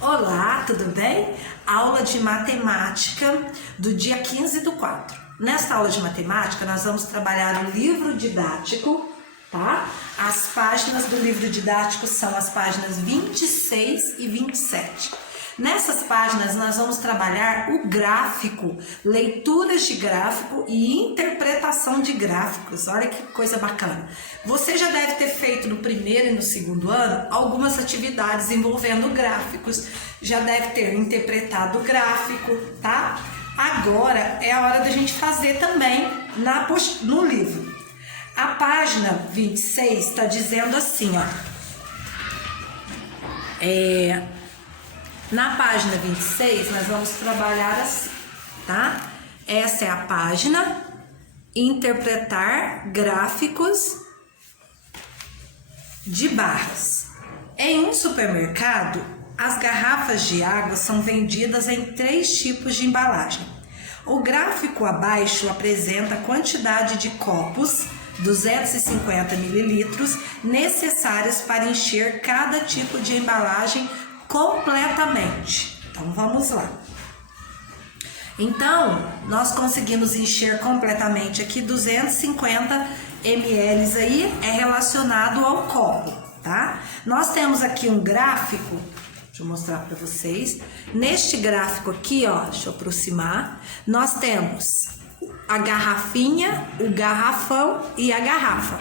Olá, tudo bem? Aula de matemática do dia 15/4. Nesta aula de matemática, nós vamos trabalhar o livro didático, tá? As páginas do livro didático são as páginas 26 e 27. Nessas páginas, nós vamos trabalhar o gráfico, leituras de gráfico e interpretação de gráficos. Olha que coisa bacana. Você já deve ter feito no primeiro e no segundo ano algumas atividades envolvendo gráficos. Já deve ter interpretado o gráfico, tá? Agora é a hora da gente fazer também no livro. A página 26 está dizendo assim, ó. Na página 26, nós vamos trabalhar assim, tá? Essa é a página Interpretar Gráficos de Barras. Em um supermercado, as garrafas de água são vendidas em 3 tipos de embalagem. O gráfico abaixo apresenta a quantidade de copos, 250 ml, necessários para encher cada tipo de embalagem completamente. Então vamos lá. Então nós conseguimos encher completamente aqui 250 ml aí, é relacionado ao copo, tá? Nós temos aqui um gráfico, deixa eu mostrar para vocês. Neste gráfico aqui, ó, deixa eu aproximar, nós temos a garrafinha, o garrafão e a garrafa.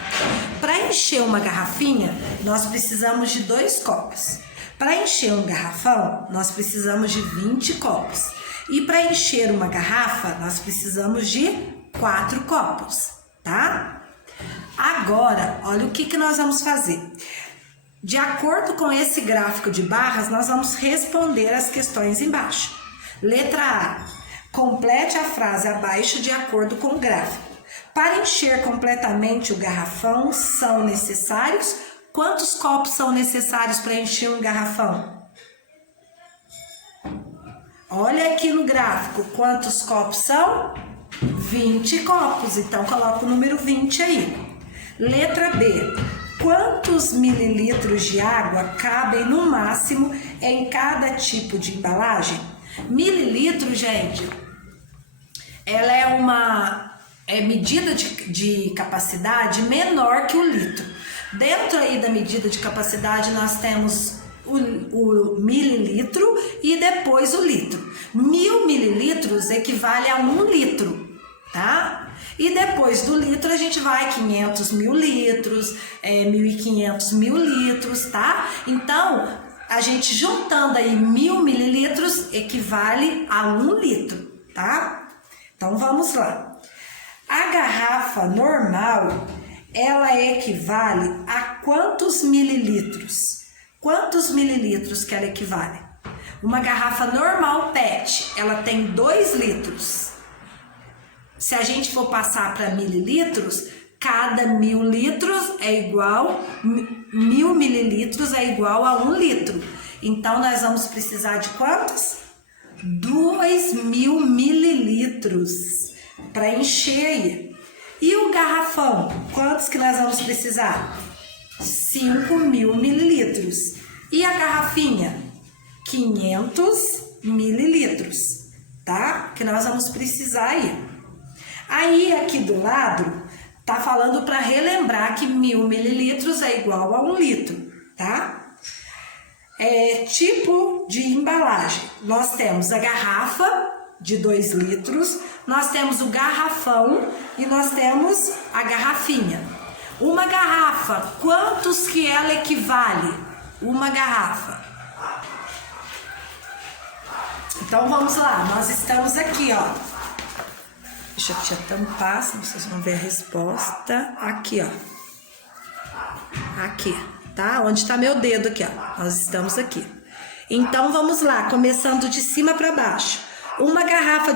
Para encher uma garrafinha, nós precisamos de 2 copos. Para encher um garrafão, nós precisamos de 20 copos. E para encher uma garrafa, nós precisamos de 4 copos, tá? Agora, olha o que nós vamos fazer. De acordo com esse gráfico de barras, nós vamos responder as questões embaixo. Letra A. Complete a frase abaixo de acordo com o gráfico. Para encher completamente o garrafão, são necessários... Quantos copos são necessários para encher um garrafão? Olha aqui no gráfico, quantos copos são? 20 copos, então coloca o número 20 aí. Letra B. Quantos mililitros de água cabem no máximo em cada tipo de embalagem? Mililitro, gente, ela é uma medida de capacidade menor que o litro. Dentro aí da medida de capacidade nós temos o mililitro e depois o litro. 1000 mililitros equivale a 1 litro, tá? E depois do litro a gente vai 500 mil litros, 1.500 mil litros, tá? Então, a gente juntando aí 1000 mililitros equivale a 1 litro, tá? Então, vamos lá. A garrafa normal, ela equivale a quantos mililitros? Quantos mililitros que ela equivale? Uma garrafa normal PET, ela tem 2 litros. Se a gente for passar para mililitros, cada 1000 litros é igual, 1000 mililitros é igual a 1 litro. Então, nós vamos precisar de quantos? 2000 mililitros para encher aí. E o garrafão, quantos que nós vamos precisar? 5.000 mililitros. E a garrafinha? 500 mililitros, tá? Que nós vamos precisar aí. Aí, aqui do lado, tá falando para relembrar que 1000 mililitros é igual a 1 litro, tá? Tipo de embalagem. Nós temos a garrafa de 2 litros, nós temos o garrafão e nós temos a garrafinha. Uma garrafa, quantos que ela equivale? Uma garrafa. Então vamos lá, nós estamos aqui, ó. Deixa eu te tampar, senão vocês vão ver a resposta. Aqui, ó. Aqui, tá? Onde está meu dedo aqui, ó. Nós estamos aqui. Então vamos lá, começando de cima para baixo. Uma garrafa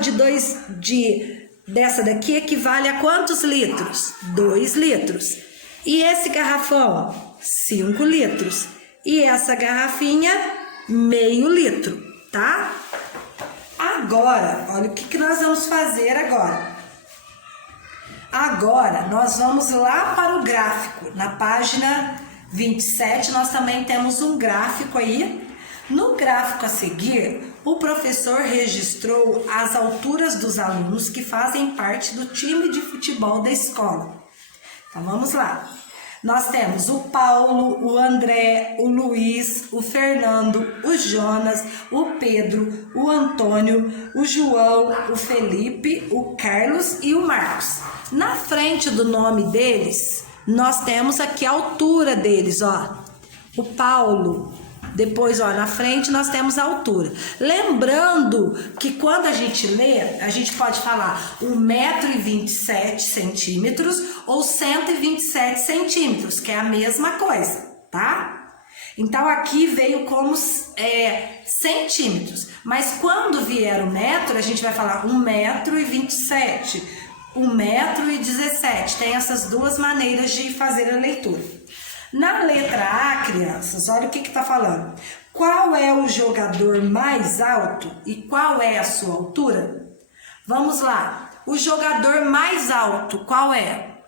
dessa daqui equivale a quantos litros? 2 litros. E esse garrafão? 5 litros. E essa garrafinha? Meio litro, tá? Agora, olha o que nós vamos fazer agora. Agora, nós vamos lá para o gráfico. Na página 27, nós também temos um gráfico aí No gráfico a seguir, o professor registrou as alturas dos alunos que fazem parte do time de futebol da escola. Então vamos lá. Nós temos o Paulo, o André, o Luiz, o Fernando, o Jonas, o Pedro, o Antônio, o João, o Felipe, o Carlos e o Marcos. Na frente do nome deles, nós temos aqui a altura deles, ó. O Paulo. Depois, ó, na frente nós temos a altura. Lembrando que quando a gente lê, a gente pode falar 1,27 m ou 127 centímetros, que é a mesma coisa, tá? Então, aqui veio como centímetros. Mas quando vier o metro, a gente vai falar 1,27 m, 1,17 m. Tem essas duas maneiras de fazer a leitura. Na letra A, crianças, olha o que está falando. Qual é o jogador mais alto e qual é a sua altura? Vamos lá. O jogador mais alto, qual é?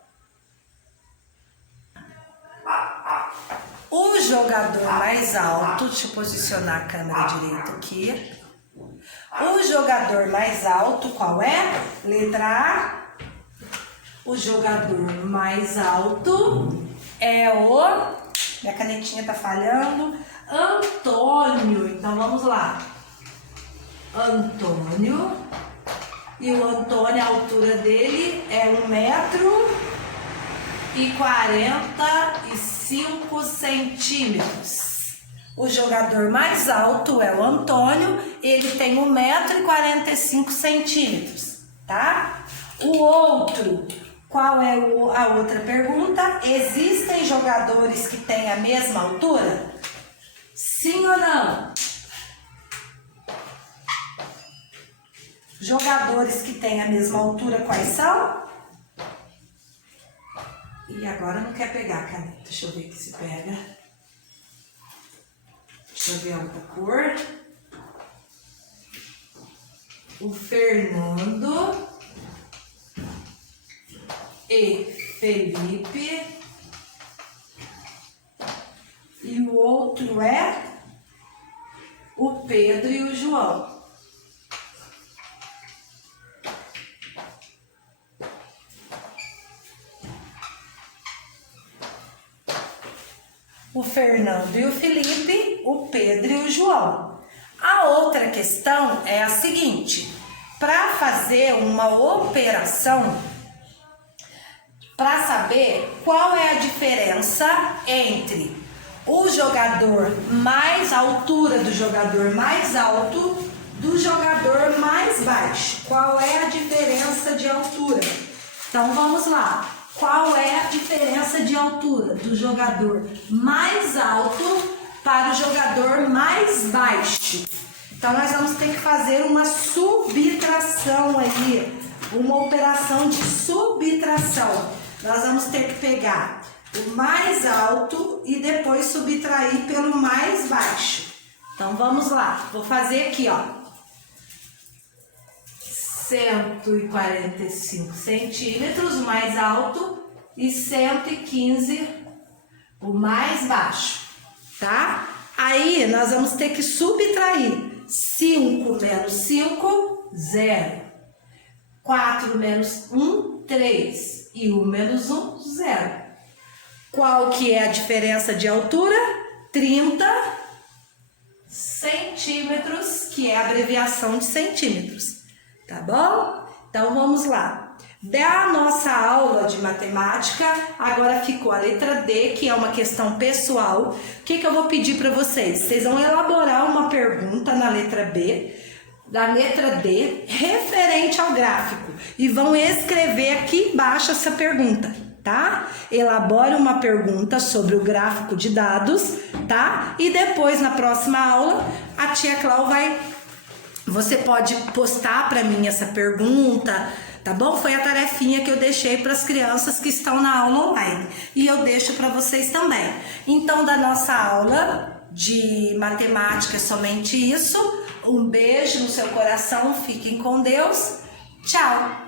O jogador mais alto, deixa eu posicionar a câmera direita aqui. O jogador mais alto, qual é? Letra A. O jogador mais alto é o... Minha canetinha tá falhando. Antônio. Então, vamos lá. Antônio. E o Antônio, a altura dele é 1,45 m. O jogador mais alto é o Antônio. Ele tem 1,45 m, tá? O outro... Qual é a outra pergunta? Existem jogadores que têm a mesma altura? Sim ou não? Jogadores que têm a mesma altura, quais são? E agora não quer pegar a caneta. Deixa eu ver aqui se pega. Deixa eu ver a outra cor. O Fernando e Felipe, e o outro é o Pedro e o João. O Fernando e o Felipe, o Pedro e o João. A outra questão é a seguinte: para fazer uma operação, para saber qual é a diferença entre o jogador mais, a altura do jogador mais alto do jogador mais baixo. Qual é a diferença de altura? Então vamos lá. Qual é a diferença de altura do jogador mais alto para o jogador mais baixo? Então nós vamos ter que fazer uma subtração aí, uma operação de subtração. Nós vamos ter que pegar o mais alto e depois subtrair pelo mais baixo. Então, vamos lá. Vou fazer aqui, ó. 145 centímetros, o mais alto, e 115, o mais baixo, tá? Aí, nós vamos ter que subtrair. 5 menos 5, 0. 4 menos 1, 3. E 1 menos 1, 0. Qual que é a diferença de altura? 30 centímetros, que é a abreviação de centímetros. Tá bom? Então, vamos lá. Da nossa aula de matemática, agora ficou a letra D, que é uma questão pessoal. O que eu vou pedir para vocês? Vocês vão elaborar uma pergunta na letra B, da letra D, referente ao gráfico, e vão escrever aqui embaixo essa pergunta, tá? Elabore uma pergunta sobre o gráfico de dados, tá? E depois, na próxima aula, a tia Clau você pode postar para mim essa pergunta, tá bom? Foi a tarefinha que eu deixei para as crianças que estão na aula online, e eu deixo para vocês também. Então, da nossa aula de matemática é somente isso. Um beijo no seu coração, fiquem com Deus. Tchau!